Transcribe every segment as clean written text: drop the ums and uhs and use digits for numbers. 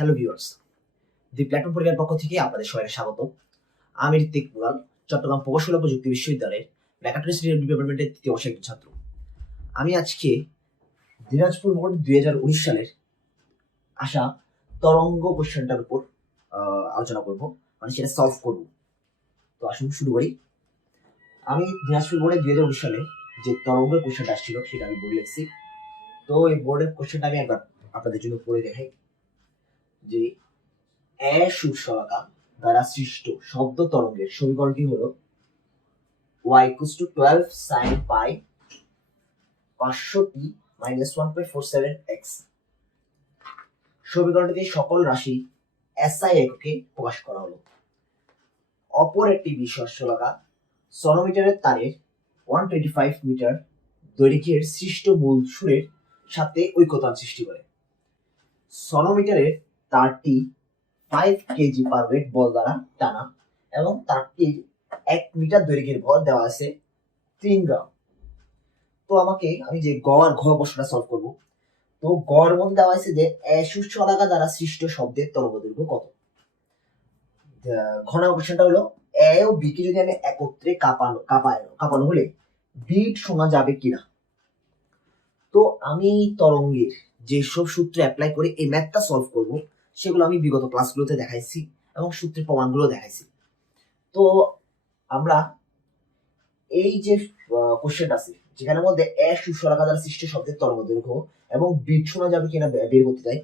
Hello viewers, দি platform পরিবারের পক্ষ থেকে আপনাদের সবাইকে স্বাগত। আমি ঋত্বিক মুরাল, চট্টগ্রাম প্রকৌশল ও প্রযুক্তি বিশ্ববিদ্যালয়ের মেকাট্রনিক্স ডিপার্টমেন্টের তৃতীয় বর্ষের একজন ছাত্র। আমি আজকে দিনাজপুর বোর্ড 2019 সালের আসা তরঙ্গ কোশ্চেনটার উপর আলোচনা করব, মানে সেটা সলভ করব। তো আসুন শুরু করি। আমি দিনাজপুর বোর্ডে 2019 সালে যে তরঙ্গের কোশ্চেনটা আসছিল সেটা আমি বলে লিখছি। তো এই বোর্ডের কোশ্চেনটা আমি একবার আপনাদের জন্য পড়ে দেখাই যে সুরসরকা দ্বারা সৃষ্ট শব্দ তরঙ্গের সমীকরণটি হলো y equals to 12 sin pi 500t minus 1.47x। সমীকরণটিতে সকল রাশি SI এককে প্রকাশ করা হলো। অপর একটি বিষয় শলাকা সনোমিটারের তারের 125 মিটার দৈর্ঘ্যের সৃষ্ট মূল সুরের সাথে ঐকতান সৃষ্টি করে। সনোমিটারের তারটি 5 কেজি পার ওয়েট বল দ্বারা টানা এবং তারটির 1 মিটার দৈর্ঘ্যের বল দেওয়া আছে 3 গ্রাম। তো আমি যে গ আর ঘ প্রশ্নটা সলভ করব। তো গ এর মধ্যে দেওয়া আছে যে সুরসরকা দ্বারা সৃষ্ট শব্দের তরঙ্গ দৈর্ঘ্য কত। ঘ নম্বর কোশ্চেনটা হলো এ ও বি কে যদি আমি একত্রে কাঁপানো হলে বিট শোনা যাবে কিনা। তো আমি তরঙ্গের যেসব সূত্র অ্যাপ্লাই করে এই ম্যাথটা সলভ করব সেগুলো আমি বিগত ক্লাসগুলোতে দেখাইছি এবং সূত্রের প্রমাণগুলো দেখাইছি। তো আমরা এই যে কোশ্চেনটা আছে যেখানের মধ্যে সুরসরকা দ্বারা সৃষ্ট শব্দের তরঙ্গ দৈর্ঘ্য এবং বিট শোনা যাবে কিনা বের করতে চাই।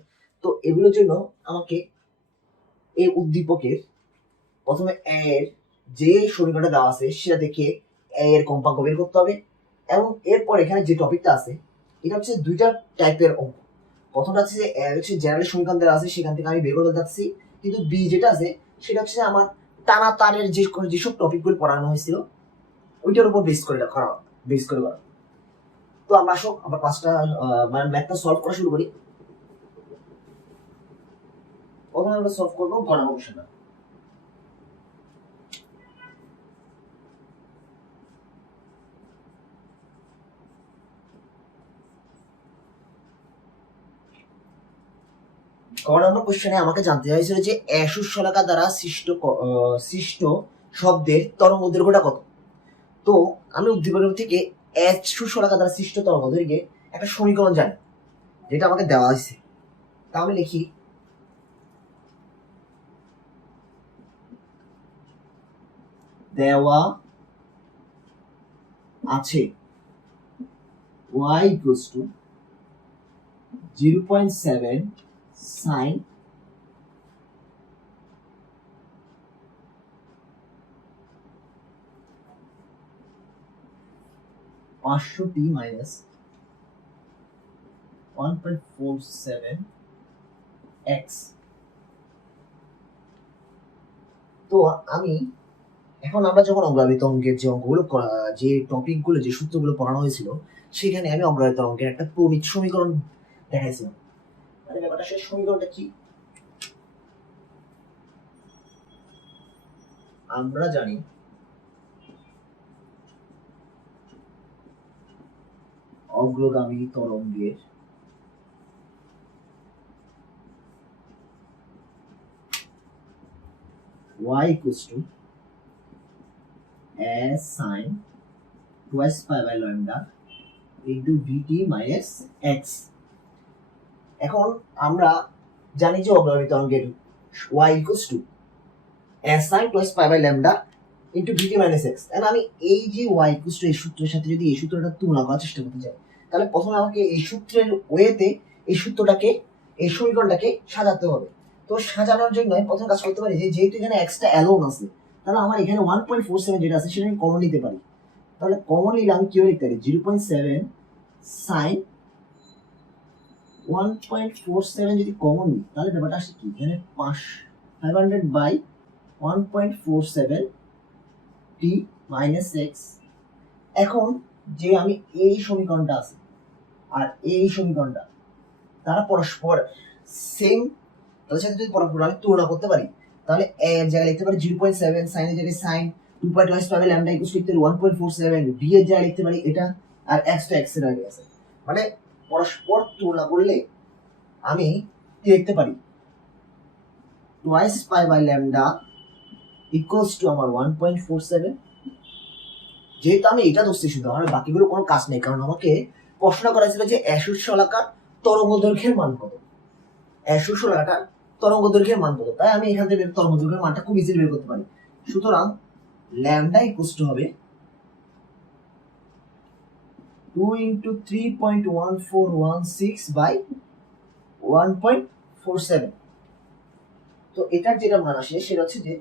তো এগুলোর জন্য আমাকে এই উদ্দীপকের প্রথমে এর যে সমীকরণটা দেওয়া আছে সেটা দেখে এর কম্পাঙ্ক বের করতে হবে এবং এরপর এখানে যে টপিকটা আছে এটা হচ্ছে দুইটা টাইপের অঙ্ক। প্রথমটা হচ্ছে যে হচ্ছে জেনারেল সমীকরণ দেওয়া আছে সেখান থেকে আমি বের করতে যাচ্ছি, কিন্তু বি যেটা আছে সেটা হচ্ছে আমার টানা তারের যেসব টপিকগুলো পড়ানো হয়েছিল ওইটার উপর বেস করে করা। তো আমরা আসো আমরা ক্লাসটা মানে ম্যাথটা সলভ করা শুরু করি। প্রথমে আমরা সলভ করবো গ নম্বর কোশ্চেনটা। ক নম্বর কোশ্চেনে আমাকে জানতে চাইছিল যে সুরসরকা দ্বারা সৃষ্ট শব্দের তরঙ্গ দৈর্ঘ্যটা কত। তো আমি উদ্দীপকের থেকে সুরসরকা দ্বারা সৃষ্ট তরঙ্গ দৈর্ঘ্যে একটা সমীকরণ জানি যেটা আমাকে দেওয়া হয়েছে। তা আমি লিখি দেওয়া আছে y equals to 0.7 sin 500t minus 1.47x। তো আমরা যখন অগ্রাবৃত অঙ্কের যে অঙ্কগুলো যে টপিকগুলো যে সূত্রগুলো পড়ানো হয়েছিল সেখানে আমি অগ্রাবৃত অঙ্কের একটা প্রমিত সমীকরণ দেখাইছিলাম। মানে ব্যাপারটা সেই সমীকরণটা কি আমরা জানি অগ্রগামী তরঙ্গের y equals to a sin twice pi by lambda into vt minus x। এখন আমরা জানি যে অগ্রগামী তরঙ্গের y equals to a sin twice pi by lambda into vt minus x। তাহলে আমি এই যে y equals to এই সূত্রের সাথে যদি এই সূত্রটা তুলনা করার চেষ্টা করতে চাই তাহলে প্রথমে আমাকে এই সূত্রের ওয়েতে এই সূত্রটাকে এই সমীকরণটাকে সাজাতে হবে। তো সাজানোর জন্য আমি প্রথম কাজ করতে পারি যে যেহেতু এখানে এক্সট্রা অ্যালোন আছে তাহলে আমার এখানে 1.47 যেটা আছে সেটা আমি কমন নিতে পারি। তাহলে কমন নিলে আমি কি লিখতে পারি 0.7 sin 1.47 যদি কমন নিই তাহলে ব্যাপারটা আসে কি এখানে 500 বাই 1.47 t minus x। এখন যে আমি এই সমীকরণটা আছে আর এই সমীকরণটা তারা পরস্পর সেম, তাদের সাথে যদি পরস্পর আমি তুলনা করতে পারি তাহলে a এর জায়গায় লিখতে পারি 0.7, sin এর জায়গায় sin 2.25 lambda equals to 1.47, b এর জায়গায় লিখতে পারি এটা, আর x তো x এর আগে আছে। মানে পরস্পর তুলনা করলে আমি কি লিখতে পারি twice pi by lambda equals to আমার 1.47। যেহেতু আমি এটা ধরছি শুধু, আমার বাকিগুলো কোনো কাজ নেই, কারণ আমাকে প্রশ্ন করা ছিল যে শলাকার তরঙ্গ দৈর্ঘ্যের মান কত, শলাকার তরঙ্গ দৈর্ঘ্যের মান কত, তাই আমি এখান থেকে তরঙ্গ দৈর্ঘ্যের মানটা খুব ইজিলি বের করতে পারি। সুতরাং ল্যামডা ইকুয়ালস টু হবে 2 into 3.1416 by 1.47। তো এটার যেটা মান আসে সেটা হচ্ছে যে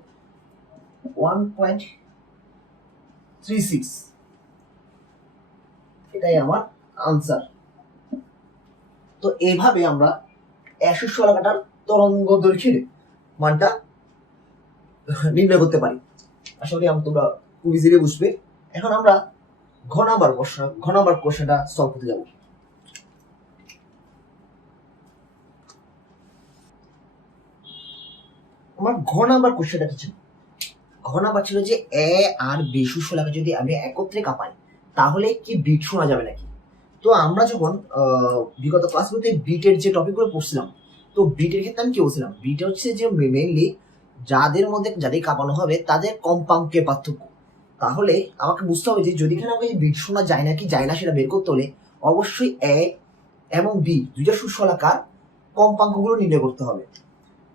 1.36। এটাই আমার আনসার। তো এইভাবে আমরা শলাকাটার তরঙ্গ দৈর্ঘ্যের মানটা নির্ণয় করতে পারি। আশা করি তোমরা খুব ইজিলি বুঝবে। এখন আমরা ঘ নাম্বার কোশ্চেনটা সলভ করতে যাব। আমার ঘ নাম্বার কোশ্চেনটা কি ছিল? ঘ নাম্বার ছিল যে এ আর বি শলাকা যদি আমি একত্রে কাঁপাই তাহলে কি বিট শোনা যাবে নাকি? তো আমরা যখন বিগত ক্লাসগুলোতে বিটের যে টপিকগুলো পড়ছিলাম, তো বিটের ক্ষেত্রে আমি কি বলছিলাম, বিট হচ্ছে যে মেইনলি যাদের কাঁপানো হবে তাদের কম্পাঙ্কের পার্থক্য। তাহলে আমাকে বুঝতে হবে যে যদি এখানে আমাকে বিট শোনা যায় নাকি যায় না সেটা বের করতে হলে অবশ্যই এ এবং বি দুইটা সুশলাকার কম্পাঙ্কগুলো নির্ণয় করতে হবে।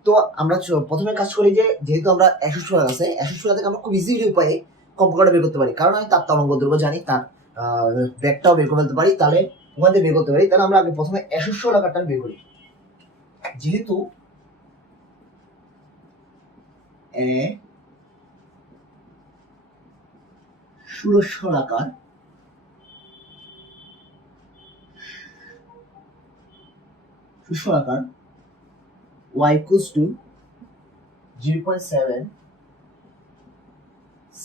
তো আমরা প্রথমে কাজ করি যে যেহেতু আমরা শলাক আছে, শলাক থেকে আমরা খুব ইজিলি উপায়ে কম্পাঙ্কটা বের করতে পারি, কারণ আমি তার তরঙ্গ দৈর্ঘ্য জানি, তার ব্যাগটাও বের করে ফেলতে পারি, তাহলে ওখান থেকে বের করতে পারি। তাহলে আমরা আগে প্রথমে শলাকারটা বের করি। যেহেতু এ ষোড়শলাকার সুশলাকার y equals to 0.7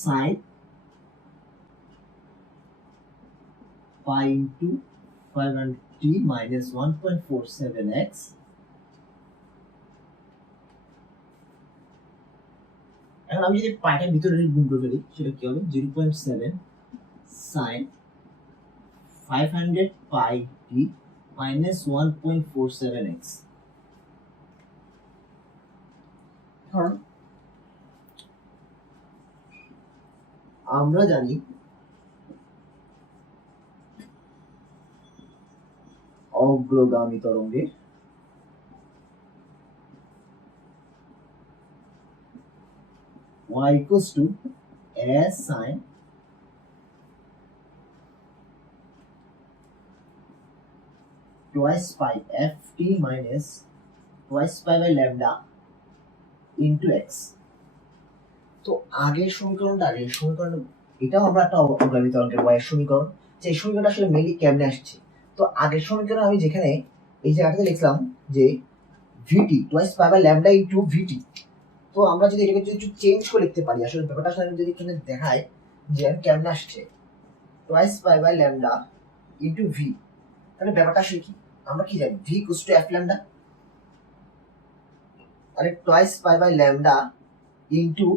sin pi into 500t minus 1.47x এখন আমি যদি পাইটার ভিতরে গুণ করে ফেলি সেটা কি হবে? 0.7 sin 500 pi t minus 1.47x। কারণ আমরা জানি অগ্রগামী তরঙ্গের y equals to s sin twice pi f t minus twice pi by lambda into x। তো আগের সমীকরণ এটাও আমরা একটা অগ্রগামী তরঙ্গের y এর সমীকরণ, যে সমীকরণটা আসলে মেইনলি কেমনে আসছে। তো আগের সমীকরণ আমি যেখানে এই জায়গাটাতে লিখলাম যে vt twice pi by lambda into vt, তো আমরা যদি এটাকে যদি চেঞ্জ করে লিখতে পারি, আসলে ব্যাপারটা আসলে যদি এখানে দেখায় যে কেমনে আসছে twice pi by lambda into v, তাহলে ব্যাপারটা আসলে কি? আমরা কি জানি v equals to f lambda, R twice pi by lambda into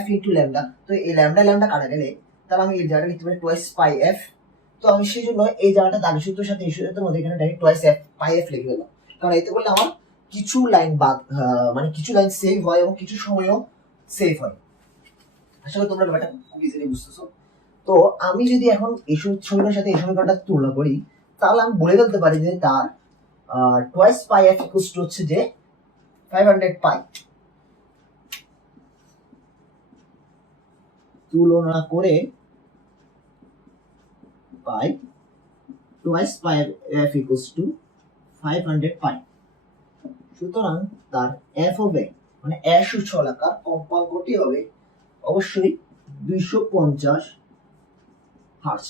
f into lambda। তো এই lambda lambda কাটা গেলে তাহলে আমি এই জায়গাটা লিখতে পারি twice pi f। তো আমি সেই জন্য এই জায়গাটা দাগের সূত্রের সাথে এই সূত্রের মধ্যে এখানে direct twice f pi f লিখে দিলাম, কারণ এতে করলে আমার কিছু লাইন বাদ মানে কিছু লাইন সেভ হয় এবং কিছু সময়ও সেভ হয়। আশা করি তোমরা ব্যাপারটা খুব ইজিলি বুঝতেছো। তো আমি যদি এখন এই সমীকরণের সাথে এই সমীকরণটা তুলনা করি তাহলে আমি বলে ফেলতে পারি যে তার twice pi f equals to হচ্ছে যে 500 pi। তুলনা করে পাই twice pi f equals to 500 pi। সুতরাং তার f হবে মানে শলাকার কম্পাঙ্কটি হবে অবশ্যই 250 হার্টজ।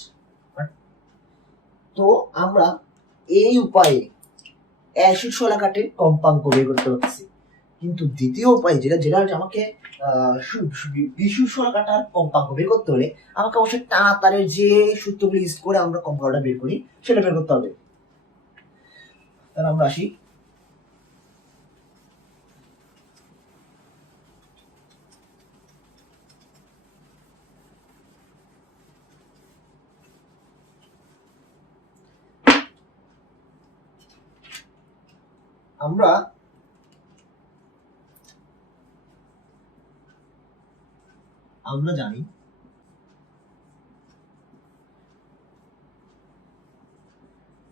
তো আমরা এই উপায়ে শলাকাটির কম্পাঙ্ক বের করতে পারছি, কিন্তু দ্বিতীয় উপায় যেটা আমাকে শলাকাটার কম্পাঙ্ক বের করতে হলে আমাকে অবশ্যই তারের যে সূত্রগুলো ইউজ করে আমরা কম্পাঙ্কটা বের করি সেটা বের করতে হবে। তাহলে আমরা আসি আমরা আমরা জানি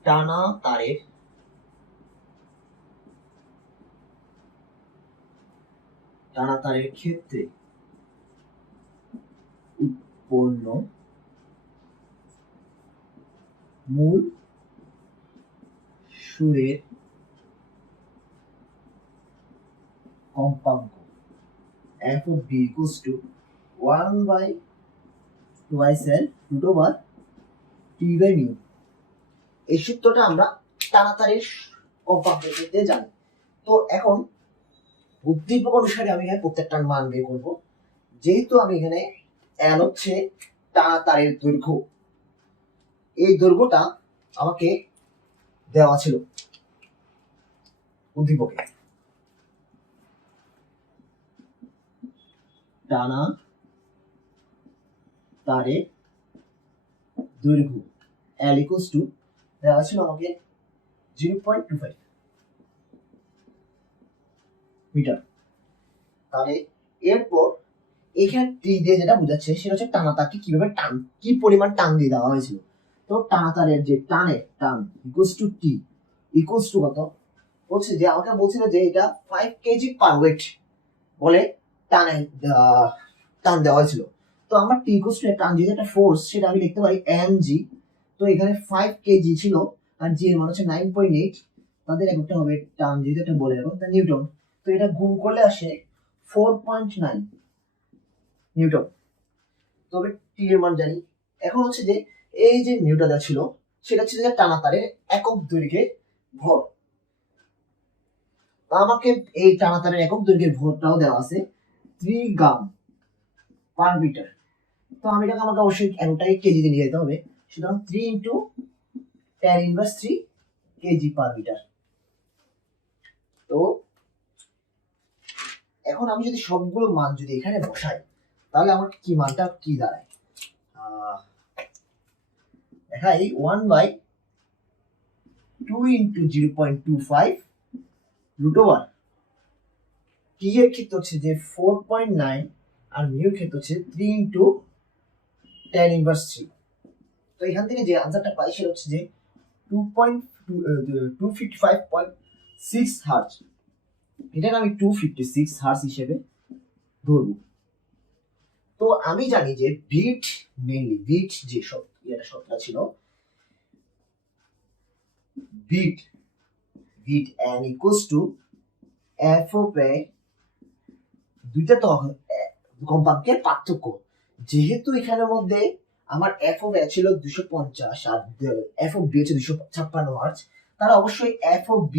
টানা তারের ক্ষেত্রে উৎপন্ন মূল সুরের কম্পাঙ্ক f of b equals to 1 by twice l root over t by mu। এই সূত্রটা আমরা টানা তারের কম্পাঙ্কের ক্ষেত্রে জানি। তো এখন উদ্দীপক অনুসারে আমি এখানে প্রত্যেকটার মান বের করব। যেহেতু আমি এখানে l হচ্ছে টানা তারের দৈর্ঘ্য, এই দৈর্ঘ্যটা আমাকে দেওয়া ছিল উদ্দীপকে। টানা তারের দৈর্ঘ্য l equals to দেওয়া ছিল আমাকে 0.25 মিটার। তাহলে এরপর এখানে টি দিয়ে যেটা বোঝাচ্ছে সেটা হচ্ছে টানা তারকে কিভাবে কি পরিমাণ টান দিয়ে দেওয়া হয়েছিল। তো টানা তারের যে টান equals to T equals to কত বলছে যে আমাকে বলছিল যে এটা 5 কেজি পার ওয়েট বলে টান দেওয়া হয়েছিল। তো আমরা টি ইকুয়ালস টু টান যেহেতু একটা ফোর্স সেটা আমি লিখতে পারি mg। তো এখানে 5 কেজি ছিল আর জি এর মান হচ্ছে 9.8, তাদের এককটা হবে টান যেহেতু একটা বলে রাখো তা নিউটন। তো এটা গুণ করলে আসে 4.9 নিউটন। তবে টি এর মান জানি। এখন হচ্ছে যে এই যে নিউটা দেওয়া ছিল সেটা ছিল যে টানা তারের একক দৈর্ঘ্যে ভর। আমাকে এই টানা তারের একক দৈর্ঘ্যের ভরটাও দেওয়া আছে 3 গ্রাম পার মিটার। তো আমি এটাকে আমাকে অবশ্যই একটাই কেজিতে নিয়ে যেতে হবে, সুতরাং 3 into 10 inverse 3 KG per metre. তো এখন আমি যদি সবগুলো মান যদি এখানে বসাই তাহলে আমার কি মানটা কি দাঁড়ায় দেখাই 1/2 ইন্টু 0.25 রুট ওভার টি এর ক্ষেত্রে হচ্ছে যে 4.9 আর মিউর ক্ষেত্রে হচ্ছে 3 ইন্টু 10 ইনভার্স 3। তো এখান থেকে যে আনসারটা পাই সেটা হচ্ছে যে 255.6 হার্জ। এটাকে আমি 256 হার্জ হিসেবে ধরব। তো আমি জানি যে বিট যে শব্দটা ছিল bit n equals to f of a, দুইটা তো কম্পাঙ্কের পার্থক্য। যেহেতু এখানের মধ্যে আমার f of a ছিল 250 আর f of b হচ্ছে 256 হার্জ, তাহলে অবশ্যই f of b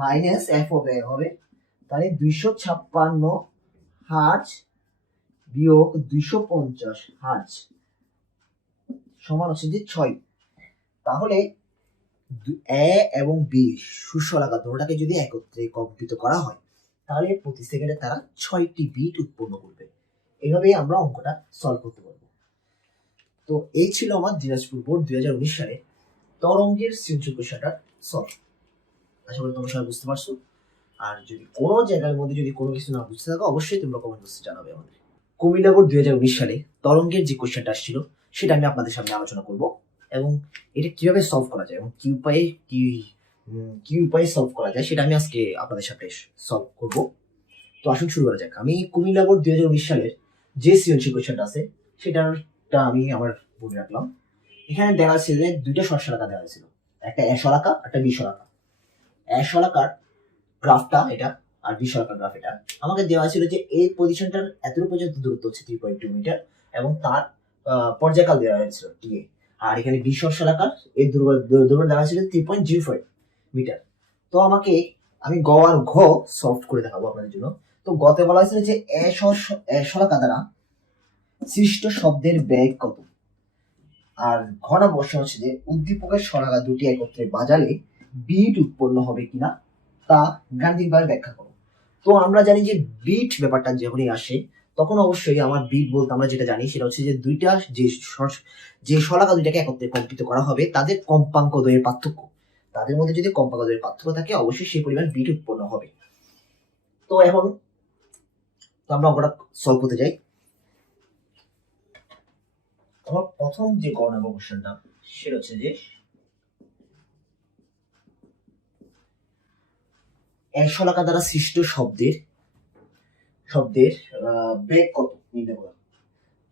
minus f of a হবে। তাহলে 256 হার্জ বিয়োগ 250 হার্জ সমান হচ্ছে যে 6। তাহলে এ এবং বি সুস্বলাকা দুটোটাকে যদি একত্রে কম্পিত করা হয় তাহলে প্রতি সেকেন্ডে তারা 6টি বিট উৎপন্ন করবে। এইভাবেই আমরা অঙ্কটা সলভ করতে পারবো। তো এই ছিল আমার দিনাজপুর বোর্ড 2019 সালে তরঙ্গের সৃজনশীল কোশ্চেনটার সলভ। আশা করি তোমরা সবাই বুঝতে পারছো। আর যদি কোনো জায়গার মধ্যে যদি কোনো কিছু না বুঝতে থাকো অবশ্যই তোমরা কমেন্ট বক্সে জানাবে আমাদের। কুমিল্লা বোর্ড 2019 সালে তরঙ্গের যে কোশ্চেনটা আসছিল সেটা আমি আপনাদের সামনে আলোচনা করব এবং এটা কিভাবে সলভ করা যায় এবং কি উপায়ে সলভ করা যায় সেটা আমি আজকে আপনাদের সাথে সলভ করব। তো আসুন শুরু করা যাক। আমি কুমিল্লা বোর্ড 2019 সালের যে সৃজনশীল কোশ্চেনটা আছে সেটা আমি আমার বলে রাখলাম। এখানে দেওয়া আছে যে দুইটা শলাকা দেওয়া হয়েছিল, একটা এ শলাকা একটা বি শলাকা। এ শলাকার গ্রাফটা এটা আর বি শলাকার গ্রাফ এটা। আমাকে দেওয়া ছিল যে এই পজিশনটার এতটুকু পর্যন্ত দূরত্ব হচ্ছে 3.2 মিটার এবং তার পর্যায়কাল দেওয়া হয়েছিল টিএ। আর এখানে বি শলাকার এই দূরত্ব দেওয়া ছিল 3.05 মিটার। তো আমি গ আর ঘ সলভ করে দেখাবো আপনাদের জন্য। তো গতে বলা হয়েছিল যে এ শলাকা দ্বারা সৃষ্ট শব্দের বেগ কত, আর ঘনা প্রশ্ন হচ্ছে যে উদ্দীপকের শলাকা দুটি একত্রে বাজালে বিট উৎপন্ন হবে কিনা তা গাণিতিকভাবে ব্যাখ্যা করো। তো আমরা জানি যে বিট ব্যাপারটা যখনই আসে তখন অবশ্যই আমার বিট বলতে আমরা যেটা জানি সেটা হচ্ছে যে দুইটা যে শলাকা দুইটাকে একত্রে কম্পিত করা হবে তাদের কম্পাঙ্ক দ্বয়ের পার্থক্য, তাদের মধ্যে যদি কম্পাঙ্ক দ্বয়ের পার্থক্য থাকে অবশ্যই সেই পরিমাণ বিট উৎপন্ন হবে। তো এখন আমরা অঙ্কটা সলভ করতে যাই। আমার প্রথম যে গণনা কোশ্চেনটা সেটা হচ্ছে যে শলাকা দ্বারা সৃষ্ট শব্দের বেগ কত নির্ণয় করা।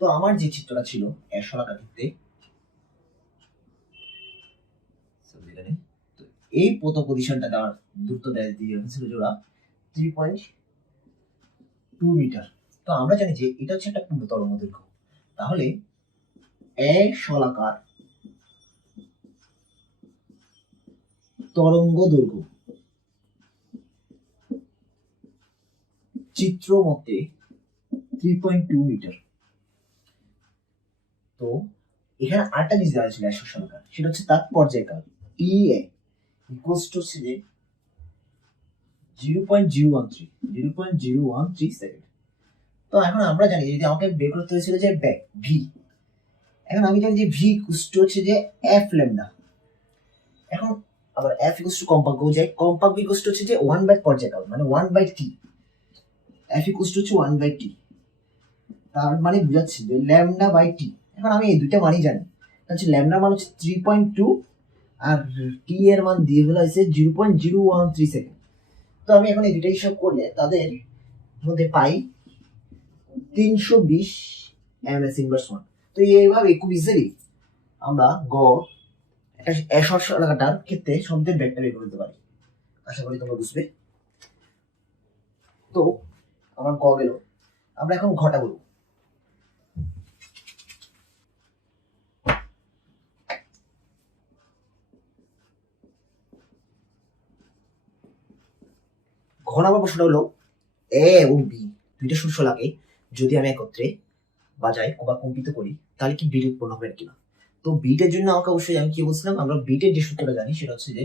তো আমার যে চিত্রটা ছিল শলাকা ক্ষেত্রে, এই প্রথম পজিশনটা দেওয়ার দূরত্ব দিয়ে রেখেছিল জোড়া 3.2 মিটার। তো আমরা জানি যে এটা হচ্ছে একটা পূর্ণ তরঙ্গ দৈর্ঘ্য। তাহলে শলাকার তরঙ্গ দৈর্ঘ্য চিত্র মতে 3.2 মিটার। তো এখানে আরেকটা জিনিস দেওয়া ছিল শলাকার, সেটা হচ্ছে তার পর্যায়কাল TA ইকুয়ালস টু হচ্ছে যে 0.013 সেকেন্ড। তো এখন আমরা জানি যদি আমাকে বের করতে হয়েছিল যে ব্যাক ভি, এখন আমি জানি যে ভি ইকুয়ালস টু হচ্ছে যে এফ ল্যামডা। এখন আবার এফ ইকুয়ালস টু কম্পাঙ্ক যায়, কম্পাঙ্ক ইকুয়ালস টু হচ্ছে যে 1 বাই পর্যায়কাল মানে 1/t, এফ ইকুয়ালস টু হচ্ছে 1/t, তার মানে বুঝাচ্ছে যে ল্যামডা বাই টি। এখন আমি এই দুইটা মানই জানি, হচ্ছে ল্যামডা মান হচ্ছে 3.2 আর টি এর মান দিয়ে ফেলা হয়েছে 0.013 সেকেন্ড। তো আমি এখন এই দুইটা হিসাব করলে তাদের মধ্যে পাই 320 ms ইনভার্স 1। তো এইভাবে খুব ইজিলি আমরা একটা শলাকাটার ক্ষেত্রে শব্দের ব্যাগটা বের করতে পারি। আশা করি তোমরা বুঝবে। তো আমার গেল, আমরা এখন ঘটা বলবো। নাম্বার প্রশ্নটা হলো এ এবং বি দুইটা শলাকে যদি আমি একত্রে বাজাই বা কম্পিত করি তাহলে কি বিট উৎপন্ন হবে কিনা। তো বিটের জন্য আমাকে অবশ্যই আমি কি বলছিলাম, আমরা বিটের যে সূত্রটা জানি সেটা হচ্ছে যে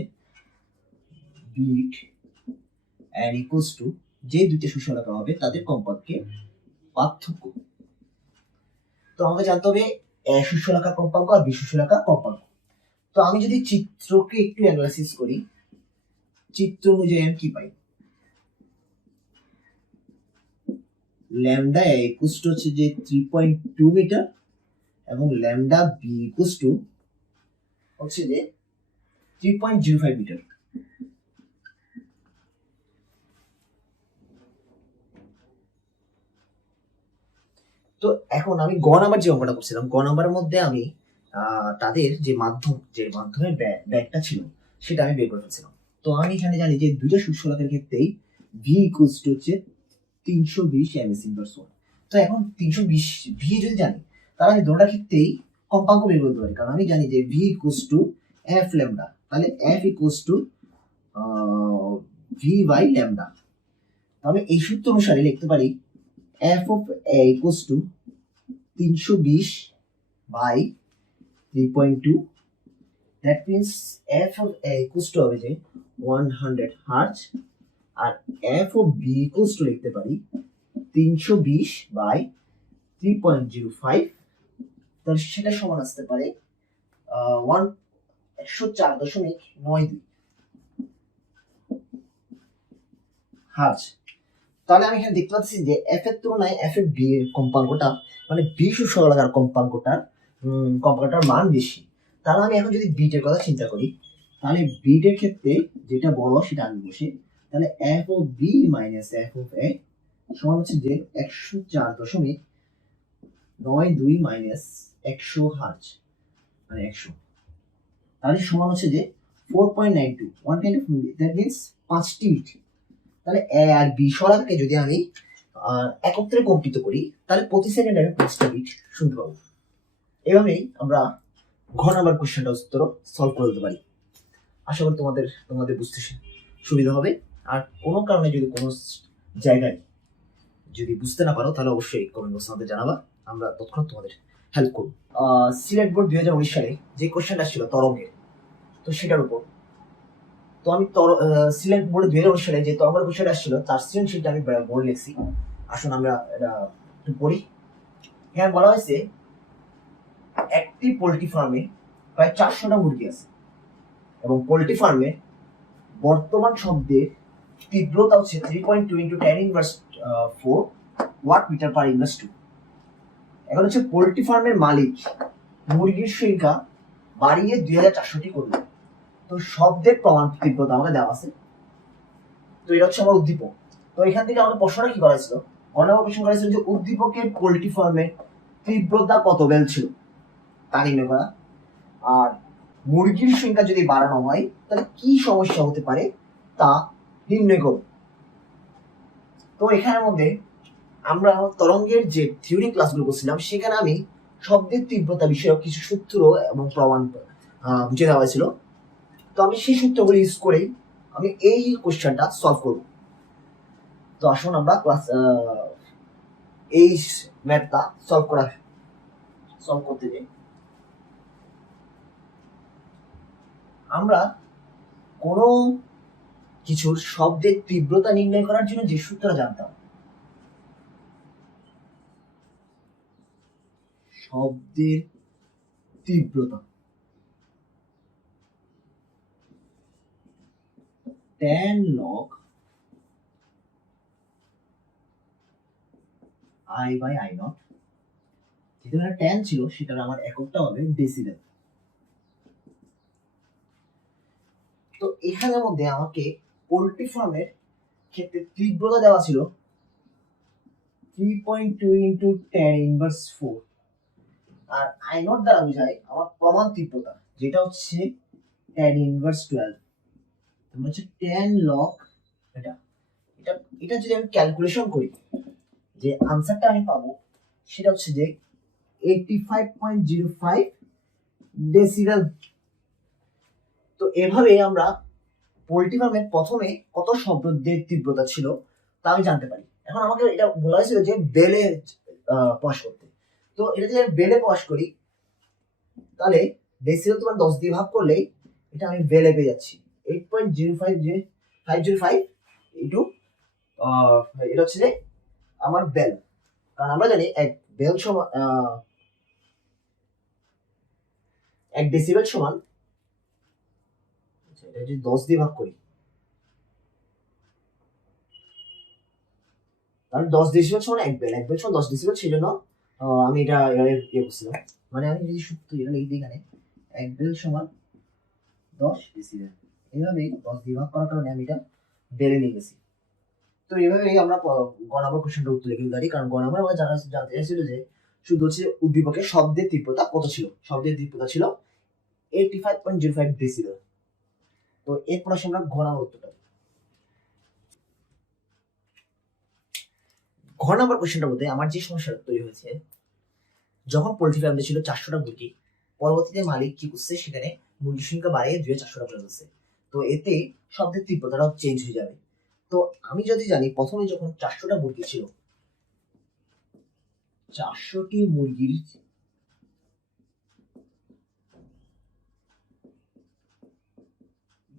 বিট এন্ড ইকুয়ালস টু যে দুইটা শলাকা হবে তাদের কম্পাঙ্কের পার্থক্য। তো আমাকে জানতে হবে শলাকার কম্পাঙ্ক আর শলাকার কম্পাঙ্ক। তো আমি যদি চিত্রকে একটু অ্যানালাইসিস করি, চিত্র অনুযায়ী আমি কি পাই, ল্যামডা ইকুয়ালস টু হচ্ছে যে 3.2 মিটার এবং ল্যামডা বি ইকুয়ালস টু হচ্ছে যে 3.05 মিটার। তো এখন আমি নাম্বার যে অঙ্কটা করছিলাম, নাম্বারের মধ্যে আমি তাদের যে মাধ্যমের ব্যাগটা ছিল সেটা আমি বের করে ফেলছিলাম। তো আমি এখানে জানি যে দুইটা শলাকের ক্ষেত্রেই ভি ইকুয়ালস টু হচ্ছে 320 ms ইনভার্স 1। তো এখন 320 ভি যদি জানি তাহলে আমি দুটোর ক্ষেত্রেই কম্পাঙ্ক বের করতে পারি, কারণ আমি জানি যে V equals to F lambda, তাহলে F equals to V by lambda. আমি এই সূত্র অনুসারে লিখতে পারি F of A equals to 320 by 3.2, that means F of A equals to হবে যে 100 হার্জ, আর F of B equals to লিখতে পারি 320 বাই 3.05, তাহলে সেটা সমান আসতে পারে 104.92 হার্জ। তাহলে আমি এখানে দেখতে পাচ্ছি যে এফ এর তুলনায় এফ এর বি এর কম্পাঙ্কটা মানে বি শলাকার কম্পাঙ্কটার মান বেশি। তাহলে আমি এখন যদি বিটের কথা চিন্তা করি, তাহলে বিটের ক্ষেত্রে যেটা বড় সেটা আমি বসে, তাহলে এফ ও বি মাইনাস এফ ও এ সমান হচ্ছে যে 104.92 মাইনাস 100 হার্জ মানে 100, তাহলে সমান হচ্ছে যে 4.92, one kind of that means 5টি বিট। তাহলে এ আর বি শলাকাকে যদি আমি একত্রে কম্পিত করি তাহলে প্রতি সেকেন্ডে আমি 5টা বিট শুনতে পাবো। এভাবেই আমরা নাম্বার কোশ্চেনটা উত্তর সলভ করে দিতে পারি। আশা করি তোমাদের বুঝতে সুবিধা হবে। আর কোনো কারণে যদি কোনো জায়গায় যদি বুঝতে না পারো তাহলে অবশ্যই কমেন্ট বক্সে আমাদের জানাবা, আমরা তৎক্ষণাৎ তোমাদের হেল্প করব। সিলেট বোর্ড 2019 সালে যে কোশ্চেনটা ছিল তরঙ্গের, তো সেটার উপর তো আমি সিলেট বোর্ডে 2019 সালে যে তরঙ্গের কোশ্চেনটা আসছিল তার সৃজনশীলটা আমি বোর্ড লিখছি। আসুন আমরা এটা একটু পড়ি। এখানে বলা হয়েছে একটি পোল্ট্রি ফার্মে প্রায় 400টা মুরগি আছে এবং পোল্ট্রি ফার্মে বর্তমান শব্দের তীব্রতা হচ্ছে 3.2 into 10 inverse 4 watt metre per inverse 2। এখন হচ্ছে পোল্ট্রি ফার্মের মালিক মুরগির সংখ্যা বাড়িয়ে 2400টি করলো। তো শব্দের প্রমাণ তীব্রতা আমাকে দেওয়া আছে। তো এটা হচ্ছে আমার উদ্দীপক। তো এখান থেকে আমাকে প্রশ্নটা কি করা ছিল, অনেক প্রশ্ন করা ছিল যে উদ্দীপকের পোল্ট্রি ফার্মে তীব্রতা কত বেল ছিল তা নির্ণয় করা, আর মুরগির সংখ্যা যদি বাড়ানো হয় তাহলে কি সমস্যা হতে পারে তা নির্ণয় করো। তো এখানের মধ্যে আমরা তরঙ্গের যে থিওরি ক্লাসগুলো করছিলাম সেখানে আমি শব্দের তীব্রতা বিষয়ক কিছু সূত্র এবং প্রমাণ বুঝে দেওয়া হয়েছিল। তো আমি সেই সূত্রগুলো ইউজ করেই আমি এই কোশ্চেনটা সলভ করব। তো আসুন আমরা এই ম্যাথটা সলভ করতে যাই। আমরা কোনো কিছুর শব্দের তীব্রতা নির্ণয় করার জন্য যে সূত্রটা জানতাম, শব্দের তীব্রতা tan log I by I naught, যেহেতু এটা tan ছিল সেটার আমার এককটা হবে ডেসিবেল। তো এখানের মধ্যে আমাকে পোল্ট্রি ফার্মের ক্ষেত্রে তীব্রতা দেওয়া ছিল 3.2 into tan inverse 4, R I naught দ্বারা বোঝায় আমার প্রমাণ তীব্রতা যেটা হচ্ছে tan inverse 12, মানে হচ্ছে tan log এটা এটা এটা যদি আমি ক্যালকুলেশন করি যে আনসারটা আমি পাবো সেটা হচ্ছে যে 85.05 ডেসিবেল। তো এভাবে আমরা পোল্ট্রি ফার্মের প্রথমে কত শব্দের তীব্রতা ছিল তা আমি জানতে পারি। এখন আমাকে এটা বলা হয়েছিল যে বেলে প্রকাশ করতে। তো এটা যদি বেলে প্রকাশ করি তাহলে ডেসিবেল তোমার 10 দিয়ে ভাগ করলেই এটা আমি বেলে পেয়ে যাচ্ছি 8.05 যে 505 ইন্টু এটা হচ্ছে যে আমার বেল। কারণ আমরা জানি এক বেল সমান 1 ডেসিবেল সমান, এটা যদি 10 দিয়ে ভাগ করি তাহলে 10 ডেসিবেল সমান 1 বেল, 1 বেল সমান 10 ডেসিবেল, সেই জন্য আমি এটা করছিলাম। মানে আমি যদি সূত্র এটা লিখে দিই এখানে 1 বেল সমান 10 ডেসিবেল, এইভাবেই 10 দিয়ে ভাগ করার কারণে আমি এটা বেলে নিয়ে গেছি। তো এইভাবেই আমরা গ নম্বর কোশ্চেনটা উত্তর লিখে দিতে পারি। কারণ গ নম্বর আমরা জানতে চাইছিল যে শুধু হচ্ছে উদ্দীপকের শব্দের তীব্রতা কত ছিল, শব্দের তীব্রতা ছিল 85.05 ডেসিবেল। তো এরপর আসি আমরা ঘ নম্বর উত্তরটা। ঘ নম্বর কোশ্চেনটা বলতে আমার যে সমস্যাটা তৈরি হয়েছে, যখন পোল্ট্রি ফার্মে ছিল 400টা মুরগি, পরবর্তীতে মালিক কি করছে সেখানে মুরগির সংখ্যা বাড়িয়ে 2400টা করে দিচ্ছে। তো এতে শব্দের তীব্রতাটাও চেঞ্জ হয়ে যাবে। তো আমি যদি জানি প্রথমে যখন 400টা মুরগি ছিল, 400টি মুরগির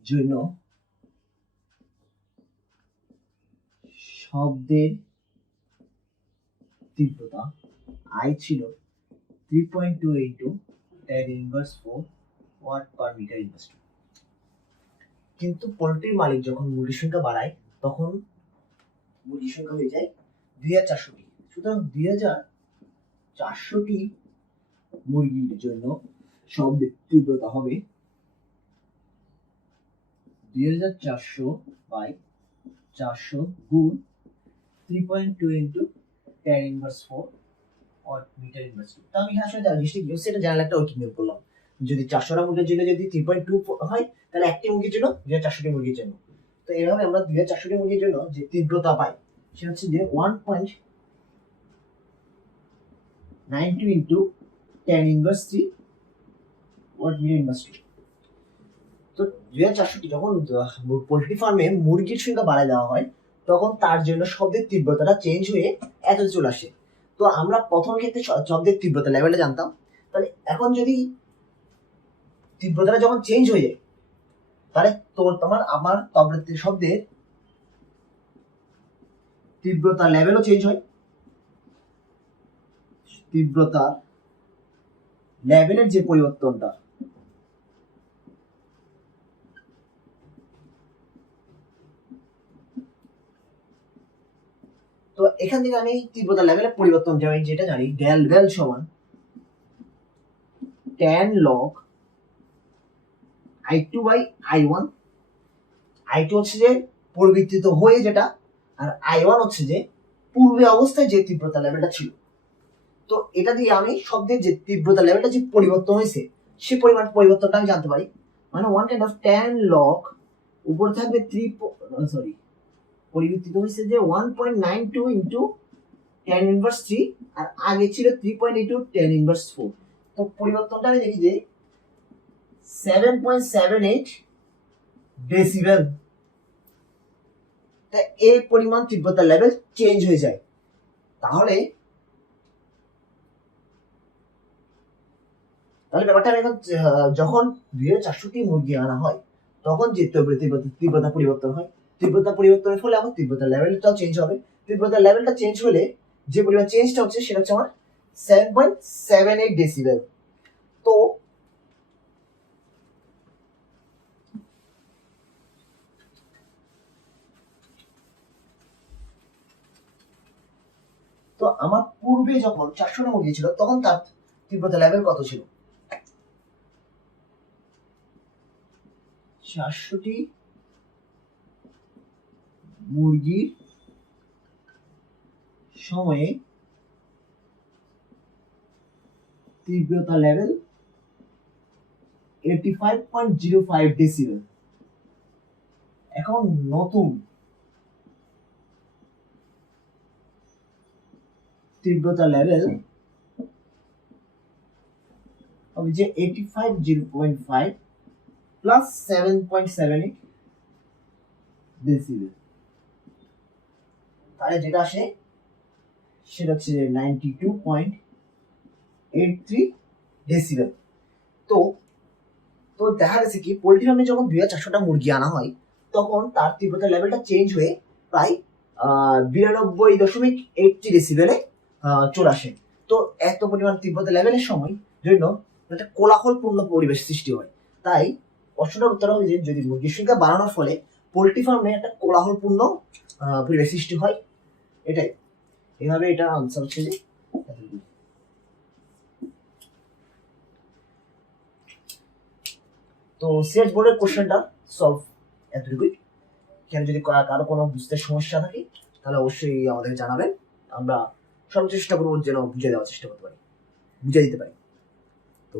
জন্য শব্দের তীব্রতা I ছিল 3.2 into tan inverse 4 watt per meter inverse 2। কিন্তু পোল্ট্রির মালিক যখন মুরগির সংখ্যা বাড়ায় তখন মুরগির সংখ্যা হয়ে যায় 2400টি। সুতরাং 2400টি মুরগির জন্য শব্দের তীব্রতা হবে 2400 বাই 400 গুণ 3.2 into tan inverse 4 watt meter inverse 2। তো আমি এখানে আসলে জিনিসটা কি হচ্ছে এটা জানার একটা ওয়ার্কিং নিয়ম করলাম। যদি 400টা মুরগির জন্য যদি 3.2 হয় তাহলে একটি মুরগির জন্য 2400টি মুরগির জন্য। তো এইভাবে আমরা 2400টি মুরগির জন্য যে তীব্রতা পাই সেটা হচ্ছে যে 1.92 into tan inverse 3 watt meter inverse 2। তো 2400টি যখন পোল্ট্রি ফার্মে মুরগির সংখ্যা বাড়ায় দেওয়া হয় তখন তার জন্য শব্দের তীব্রতাটা চেঞ্জ হয়ে এত চলে আসে। তো আমরা প্রথম ক্ষেত্রে শব্দের তীব্রতা লেভেলটা জানতাম, তাহলে এখন যদি তীব্রতাটা যখন চেঞ্জ হয়ে যায় তাহলে আমার শব্দের তীব্রতা লেভেলও চেঞ্জ হয়। তীব্রতা লেভেলের যে পরিবর্তনটা তো এখান থেকে আমি তীব্রতা লেভেলের পরিবর্তন যেটা জানি ডেল ভ্যাল সমান tan log I2 by I1, I2 হচ্ছে যে পরিবর্তিত হয়ে যেটা, আর I1 হচ্ছে যে পূর্বে অবস্থায় যে তীব্রতা লেভেলটা ছিল। তো এটা দিয়ে আমি শব্দের যে তীব্রতা লেভেলটা যে পরিবর্তন হয়েছে সে পরিবর্তনটা আমি জানতে পারি। মানে one kind of tan log উপরে থাকবে পরিবর্তিত হয়েছে যে 1.92 ইন্টু tan ইনভার্স 3, আর আগে ছিল 3.82 tan ইনভার্স 4। তো পরিবর্তনটা আমি দেখি যে 7.78 ডেসিবেল। তা এই পরিমাণ তীব্রতা লেভেল চেঞ্জ হয়ে যায়। তাহলে ব্যাপারটা আমি এখন যখন 2400টি মুরগি আনা হয় তখন যে তীব্রতা পরিবর্তন হয়, তীব্রতা পরিবর্তনের ফলে আমার তীব্রতা লেভেলটাও চেঞ্জ হবে। তীব্রতা লেভেলটা চেঞ্জ হলে যে পরিমাণ চেঞ্জটা হচ্ছে সেটা হচ্ছে আমার 7.78 ডেসিবেল। তো আমার পূর্বে যখন 400টা মুরগি ছিল তখন তার তীব্রতা লেভেল কত ছিল? 400টি মুরগির সময়ে তীব্রতা লেভেল 85.05 ডেসিবেল। এখন নতুন তীব্রতা লেভেল হবে যে 85.05 প্লাস 7.78 ডেসিবেল, তাহলে যেটা আসে সেটা হচ্ছে 92.83 ডেসিবেল। তো দেখা গেছে কি পোল্ট্রি ফার্মে যখন 2400টা মুরগি আনা হয় তখন তার তীব্রতা লেভেলটা চেঞ্জ হয়ে প্রায় 92.80 ডেসিবেলে চলে আসে। তো এত পরিমাণ তীব্রতা লেভেলের সময় জন্য একটা কোলাহলপূর্ণ পরিবেশ সৃষ্টি হয়। তাই প্রশ্নটার উত্তর হবে যে যদি মুরগির সংখ্যা বাড়ানোর ফলে পোল্ট্রি ফার্মে একটা কোলাহলপূর্ণ পরিবেশ সৃষ্টি হয়, এটাই এভাবে এটা আনসার হচ্ছে যে। তো সিএস বোর্ডের কোশ্চেনটা সলভ এতটুকুই। এখানে যদি কারো কোনো বুঝতে সমস্যা থাকে তাহলে অবশ্যই আমাদের জানাবেন, আমরা সর্বোচ্চ চেষ্টা করবো যেন বুঝিয়ে দিতে পারি। তো